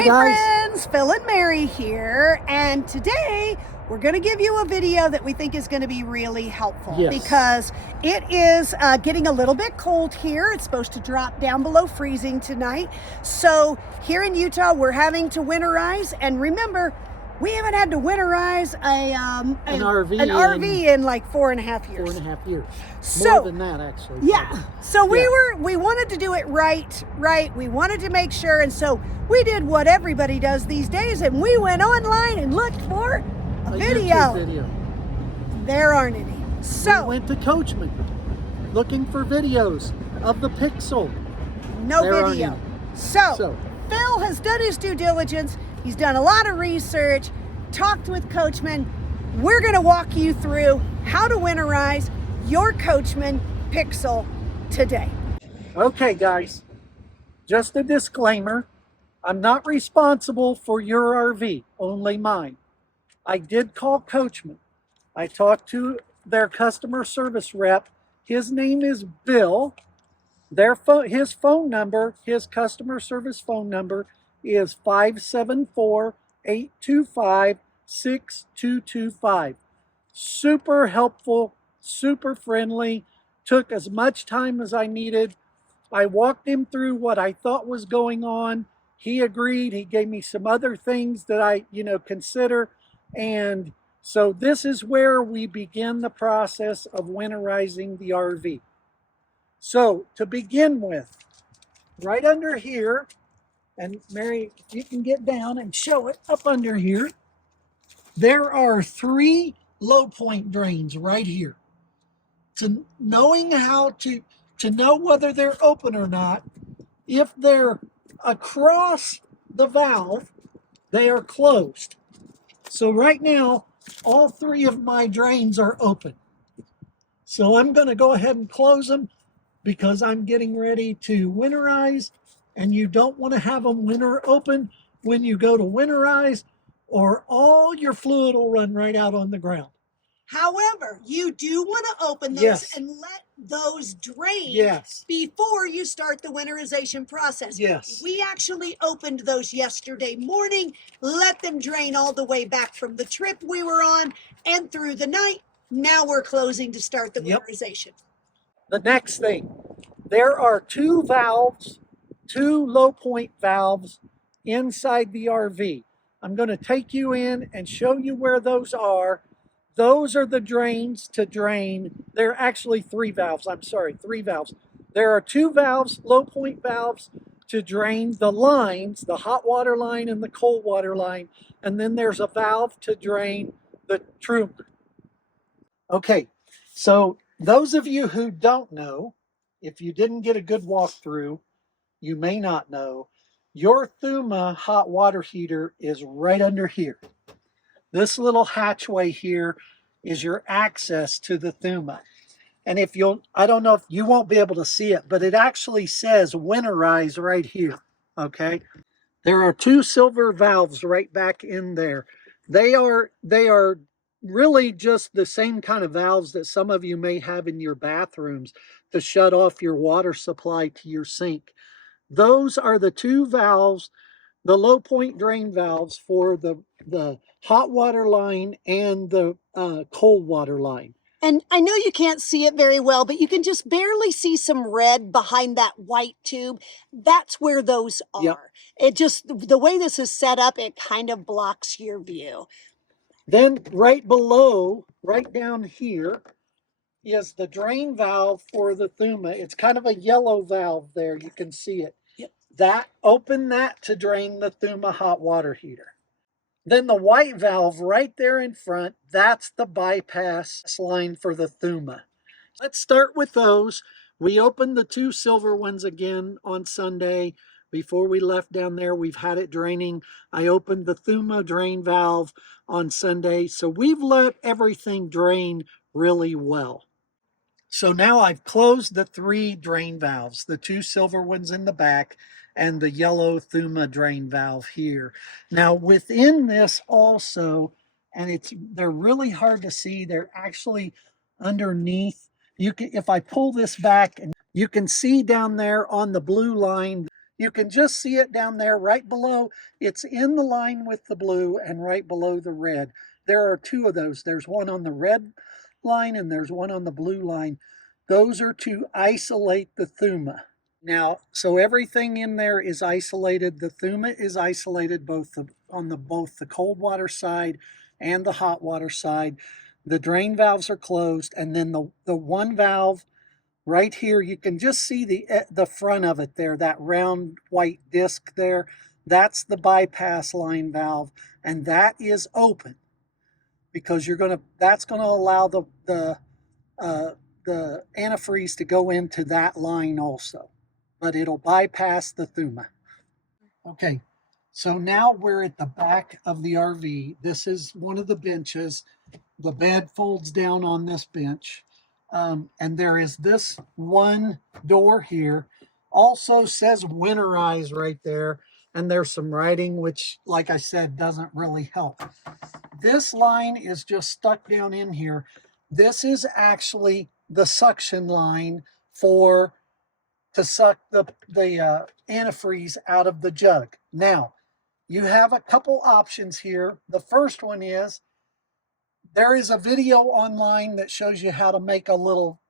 Hey guys. friends, Phil and Mary here, and today we're going to give you a video that we think is going to be really helpful. Yes. Because it is getting a little bit cold here. It's supposed to drop down below freezing tonight. So here in Utah, we're having to winterize, and remember, we haven't had to winterize An RV in like 4.5 years. 4.5 years. So, more than that, actually. Yeah. Probably. So we wanted to do it right. We wanted to make sure, and so we did what everybody does these days, and we went online and looked for a video. YouTube video. There aren't any. So we went to Coachmen looking for videos of the Pixel. No there video. So Phil has done his due diligence. He's done a lot of research, talked with Coachmen. We're going to walk you through how to winterize your Coachmen Pixel today. Okay, guys, just a disclaimer. I'm not responsible for your RV, only mine. I did call Coachmen. I talked to their customer service rep. His name is Bill. His phone number, his customer service phone number is 574-825-6225. Super helpful, super friendly, took as much time as I needed. I walked him through what I thought was going on. He agreed. He gave me some other things that I, consider. And so this is where we begin the process of winterizing the RV. So to begin with, right under here, and Mary, if you can get down and show it up under here, there are 3 low point drains right here. Knowing how to know whether they're open or not, if they're across the valve, they are closed. So right now, all 3 of my drains are open. So I'm going to go ahead and close them because I'm getting ready to winterize, and you don't want to have them winter open when you go to winterize, or all your fluid will run right out on the ground. However, you do want to open those and let those drain before you start the winterization process. Yes. We actually opened those yesterday morning, let them drain all the way back from the trip we were on and through the night. Now we're closing to start the winterization. The next thing, there are 2 valves, 2 low point valves inside the RV. I'm going to take you in and show you where those are. Those are the drains to drain. There are actually 3 valves. I'm sorry, 3 valves. There are 2 valves, low point valves, to drain the lines, the hot water line and the cold water line. And then there's a valve to drain the trunk. Okay, so those of you who don't know, if you didn't get a good walkthrough, you may not know, your Thuma hot water heater is right under here. This little hatchway here is your access to the Thuma. And I don't know if you won't be able to see it, but it actually says winterize right here, okay? There are 2 silver valves right back in there. They are really just the same kind of valves that some of you may have in your bathrooms to shut off your water supply to your sink. Those are the 2 valves, the low point drain valves for the hot water line and the cold water line. And I know you can't see it very well, but you can just barely see some red behind that white tube. That's where those are. Yep. It just, the way this is set up, it kind of blocks your view. Then right below, right down here, is the drain valve for the Thuma. It's kind of a yellow valve there. You can see it. Yep. Open that to drain the Thuma hot water heater. Then the white valve right there in front, that's the bypass line for the Thuma. Let's start with those. We opened the 2 silver ones again on Sunday. Before we left down there, we've had it draining. I opened the Thuma drain valve on Sunday. So we've let everything drain really well. So now I've closed the 3 drain valves, the 2 silver ones in the back and the yellow Thuma drain valve here. Now within this also, and they're really hard to see, they're actually underneath. If I pull this back, and you can see down there on the blue line, You can just see it down there right below. It's in the line with the blue and right below the red. There are two of those. There's one on the red line and there's one on the blue line. Those are to isolate the thuma. Now, so everything in there is isolated. The thuma is isolated both the cold water side and the hot water side. The drain valves are closed, and then the one valve right here, you can just see the front of it there, that round white disc there. That's the bypass line valve, and that is open because that's gonna allow the antifreeze to go into that line also, but it'll bypass the thuma. Okay, so now we're at the back of the RV. This is one of the benches. The bed folds down on this bench. And there is this one door here. Also says winterize right there. And there's some writing, which, like I said, doesn't really help. This line is just stuck down in here. This is actually the suction line to suck the antifreeze out of the jug. Now, you have a couple options here. The first one is, there is a video online that shows you how to make a little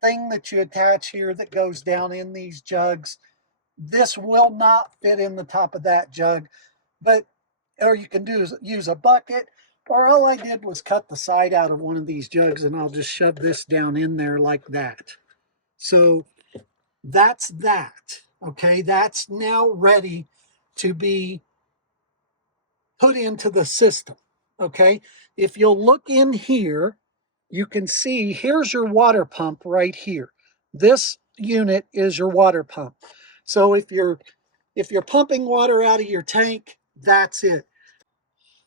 thing that you attach here that goes down in these jugs. This will not fit in the top of that jug, but or you can do is use a bucket, or all I did was cut the side out of one of these jugs and I'll just shove this down in there like that. So that's that. Okay, that's now ready to be put into the system. Okay, if you'll look in here, you can see here's your water pump right here. This unit is your water pump. So if you're pumping water out of your tank, that's it.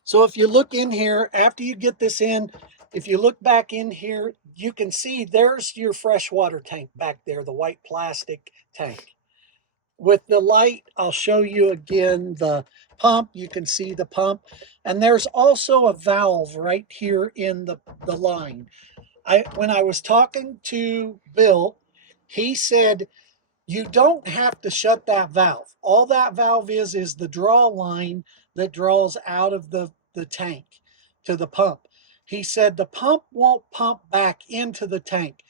So if you look in here, after you get this in, if you look back in here, you can see there's your freshwater tank back there, the white plastic tank. With the light, I'll show you again the pump. You can see the pump. And there's also a valve right here in the line. When I was talking to Bill, he said, you don't have to shut that valve. All that valve is the draw line that draws out of the tank to the pump. He said the pump won't pump back into the tank.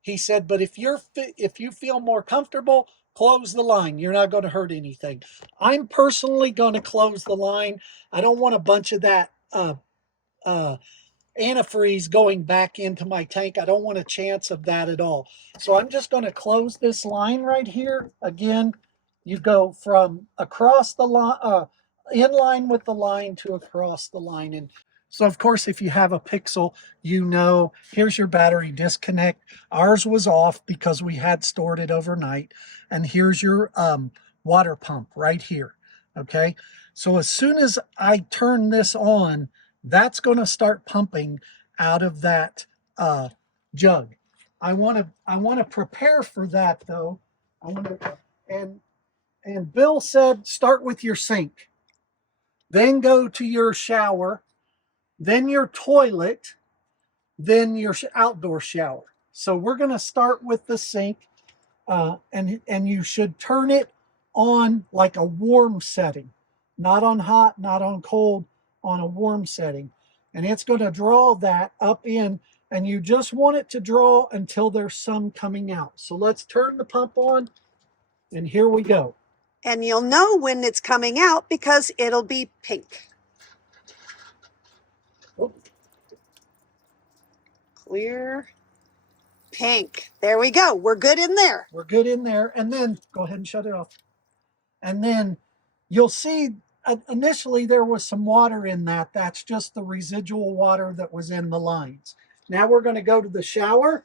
He said, but if you feel more comfortable, close the line. You're not going to hurt anything. I'm personally going to close the line. I don't want a bunch of that antifreeze going back into my tank. I don't want a chance of that at all. So I'm just going to close this line right here. Again, you go from across the line, in line with the line to across the line. And so, of course, if you have a Pixel, you know, here's your battery disconnect. Ours was off because we had stored it overnight. And here's your water pump right here, okay? So as soon as I turn this on, that's going to start pumping out of that jug. I want to prepare for that, though. And Bill said, start with your sink. Then go to your shower, then your toilet, then your outdoor shower. So we're going to start with the sink, and you should turn it on like a warm setting, not on hot, not on cold, on a warm setting. And it's going to draw that up in, and you just want it to draw until there's some coming out. So let's turn the pump on, and here we go. And you'll know when it's coming out because it'll be pink. Oh. Clear pink. There we go. We're good in there. We're good in there. And then go ahead and shut it off. And then you'll see initially there was some water in that. That's just the residual water that was in the lines. Now we're going to go to the shower,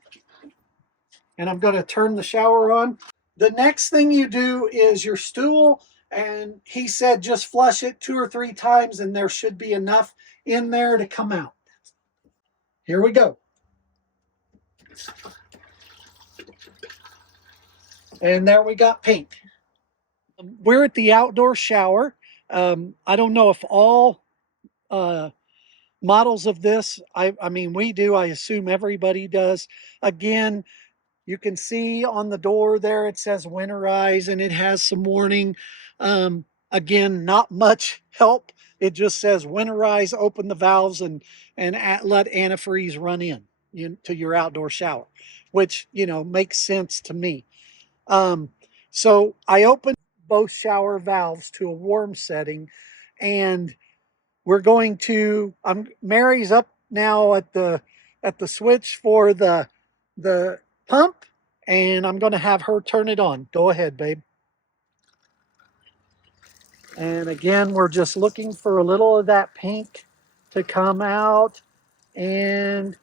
and I'm going to turn the shower on. The next thing you do is your stool, and he said just flush it 2 or 3 times and there should be enough in there to come out. Here we go. And there we got pink. We're at the outdoor shower. I don't know if all models of this, I mean, we do. I assume everybody does. Again, You can see on the door there, it says winterize and it has some warning. Again, not much help. It just says winterize, open the valves and let antifreeze run in to your outdoor shower, which, makes sense to me. So I opened both shower valves to a warm setting, and we're going to, Mary's up now at the switch for the pump, and I'm going to have her turn it on. Go ahead, babe. And again, we're just looking for a little of that pink to come out, and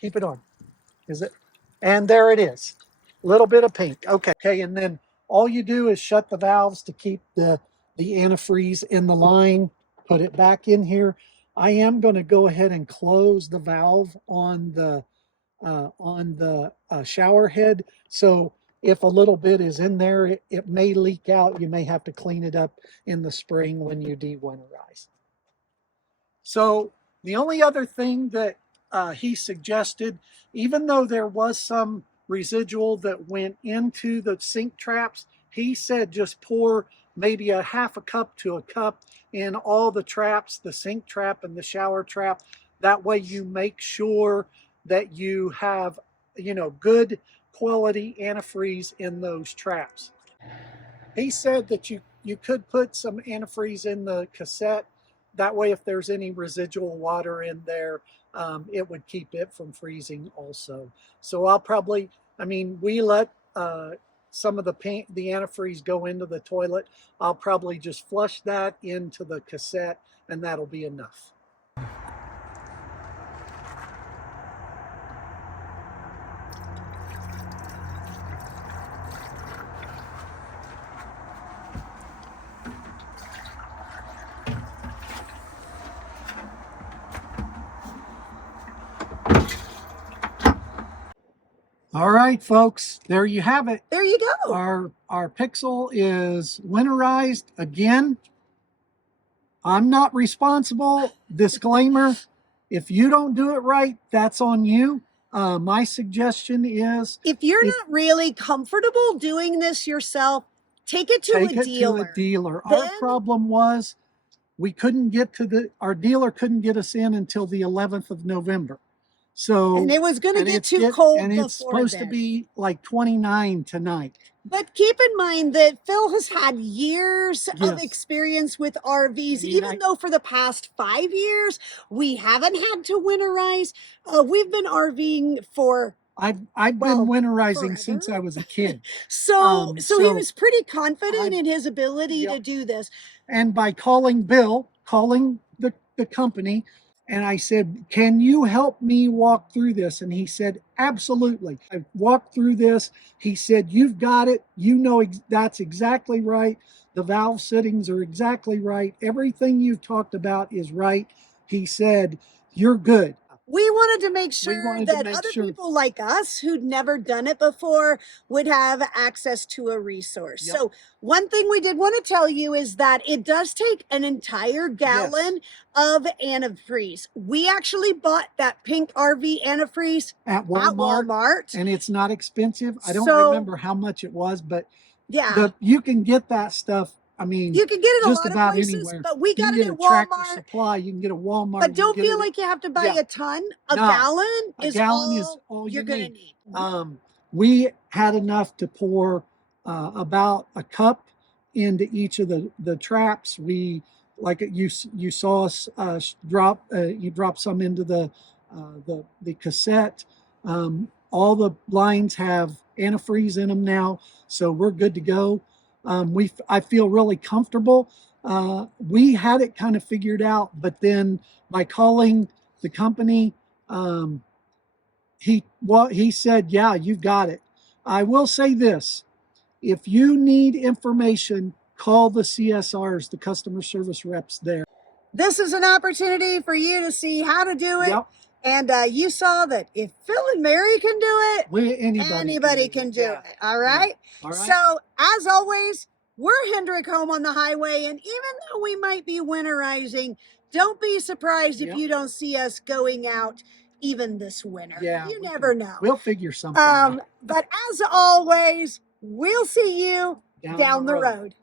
keep it on. Is it? And there it is. A little bit of pink. Okay, and then all you do is shut the valves to keep the antifreeze in the line. Put it back in here. I am going to go ahead and close the valve on the shower head. So if a little bit is in there, it may leak out. You may have to clean it up in the spring when you de-winterize. So the only other thing that he suggested, even though there was some residual that went into the sink traps, he said just pour maybe a half a cup to a cup in all the traps, the sink trap and the shower trap. That way you make sure that you have, good quality antifreeze in those traps. He said that you could put some antifreeze in the cassette. That way, if there's any residual water in there, it would keep it from freezing also. So I'll probably, we let some of the antifreeze go into the toilet. I'll probably just flush that into the cassette, and that'll be enough. All right, folks, there you have it. There you go. Our Pixel is winterized again. I'm not responsible. Disclaimer, if you don't do it right, that's on you. My suggestion is, if you're not really comfortable doing this yourself, take it to a dealer. Our problem was we couldn't get to our dealer couldn't get us in until the 11th of November. So, and it was going to get too cold, and it's supposed to be like 29 tonight. But keep in mind that Phil has had years of experience with RVs, even though for the past 5 years we haven't had to winterize. We've been RVing for I've been winterizing forever, since I was a kid. So he was pretty confident in his ability to do this. And by calling the company, and I said, can you help me walk through this? And he said, absolutely. I walked through this. He said, you've got it. That's exactly right. The valve settings are exactly right. Everything you've talked about is right. He said, you're good. We wanted to make sure that other people like us who'd never done it before would have access to a resource. So one thing we did want to tell you is that it does take an entire gallon of antifreeze. We actually bought that pink RV antifreeze at Walmart. And it's not expensive. I don't remember how much it was, but you can get that stuff. You can get it just about places, anywhere. But we got it at Walmart. Tractor Supply, you can get a Walmart. But don't feel like you have to buy a ton. A gallon is all you're going to need. We had enough to pour about a cup into each of the traps. We, like you saw us drop. You drop some into the cassette. All the lines have antifreeze in them now, so we're good to go. I feel really comfortable. We had it kind of figured out, but then by calling the company, he said, yeah, you've got it. I will say this, if you need information, call the CSRs, the customer service reps there. This is an opportunity for you to see how to do it. Yep. And you saw that if Phil and Mary can do it, anybody can do it. All right? All right. So, as always, we're Hendrick Home on the Highway. And even though we might be winterizing, don't be surprised if you don't see us going out even this winter. Yeah, You never know. We'll figure something out. But as always, we'll see you down the road.